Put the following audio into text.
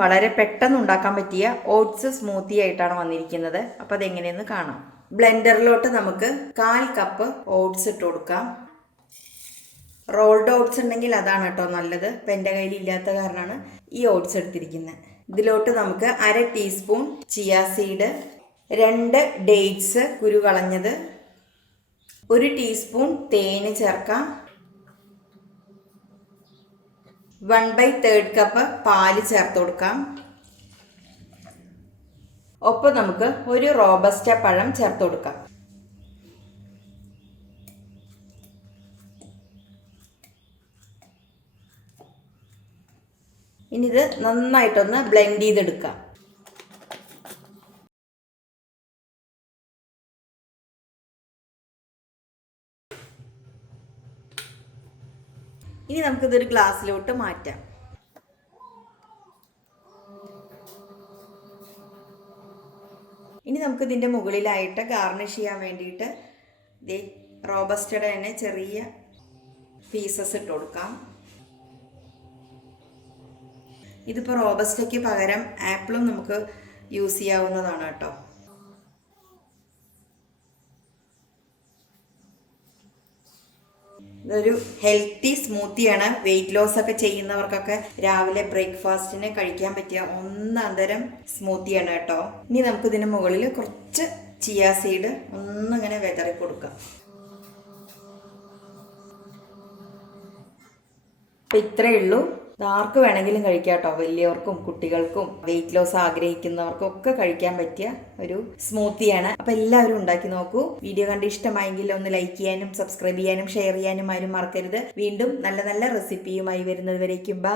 വളരെ പെട്ടെന്ന് ഉണ്ടാക്കാൻ പറ്റിയ ഓട്സ് സ്മൂത്തി ആയിട്ടാണ് വന്നിരിക്കുന്നത്. അപ്പോൾ അതെങ്ങനെയെന്ന് കാണാം. ബ്ലെൻഡറിലോട്ട് നമുക്ക് 1/4 കപ്പ് ഓട്സ് ഇട്ട് കൊടുക്കാം. റോൾഡ് ഓട്സ് ഉണ്ടെങ്കിൽ അതാണ് കേട്ടോ നല്ലത്. ഇപ്പം എൻ്റെ കയ്യിൽ ഇല്ലാത്ത കാരണമാണ് ഈ ഓട്സ് എടുത്തിരിക്കുന്നത്. ഇതിലോട്ട് നമുക്ക് 1/2 ടീസ്പൂൺ ചിയ സീഡ്, 2 ഡേറ്റ്സ് കുരു കളഞ്ഞത്, 1 ടീസ്പൂൺ തേന് ചേർക്കാം, 1/3 കപ്പ് പാല് ചേർത്ത് കൊടുക്കാം. ഒപ്പം നമുക്ക് ഒരു റോബസ്റ്റ പഴം ചേർത്ത് കൊടുക്കാം. ഇനി ഇത് നന്നായിട്ടൊന്ന് ബ്ലെൻഡ് ചെയ്തെടുക്കാം. ഇനി നമുക്കിതൊരു ഗ്ലാസ്സിലോട്ട് മാറ്റാം. ഇനി നമുക്ക് ഇതിൻ്റെ മുകളിലായിട്ട് ഗാർണിഷ് ചെയ്യാൻ വേണ്ടിയിട്ട് റോബസ്റ്റയുടെ തന്നെ ചെറിയ പീസസ് ഇട്ട് കൊടുക്കാം. ഇതിപ്പോൾ റോബസ്റ്റയ്ക്ക് പകരം ആപ്പിളും നമുക്ക് യൂസ് ചെയ്യാവുന്നതാണ് കേട്ടോ. ഇതൊരു ഹെൽത്തി സ്മൂത്തിയാണ്. വെയിറ്റ് ലോസ് ഒക്കെ ചെയ്യുന്നവർക്കൊക്കെ രാവിലെ ബ്രേക്ക്ഫാസ്റ്റിന് കഴിക്കാൻ പറ്റിയ ഒന്നന്തരം സ്മൂത്തിയാണ് കേട്ടോ. ഇനി നമുക്ക് ഇതിന് മുകളിൽ കുറച്ച് ചിയ സീഡ് ഒന്നിങ്ങനെ വെതറി കൊടുക്കാം. അപ്പം ഇത്രയേ ഉള്ളൂ. ആർക്ക് വേണമെങ്കിലും കഴിക്കാം കേട്ടോ. വലിയവർക്കും കുട്ടികൾക്കും വെയിറ്റ് ലോസ് ആഗ്രഹിക്കുന്നവർക്കും ഒക്കെ കഴിക്കാൻ പറ്റിയ ഒരു സ്മൂത്തിയാണ്. അപ്പം എല്ലാവരും ഉണ്ടാക്കി നോക്കൂ. വീഡിയോ കണ്ട് ഇഷ്ടമായെങ്കിൽ ഒന്ന് ലൈക്ക് ചെയ്യാനും സബ്സ്ക്രൈബ് ചെയ്യാനും ഷെയർ ചെയ്യാനും ആരും മറക്കരുത്. വീണ്ടും നല്ല നല്ല റെസിപ്പിയുമായി വരുന്നത് വരേക്കും ബൈ.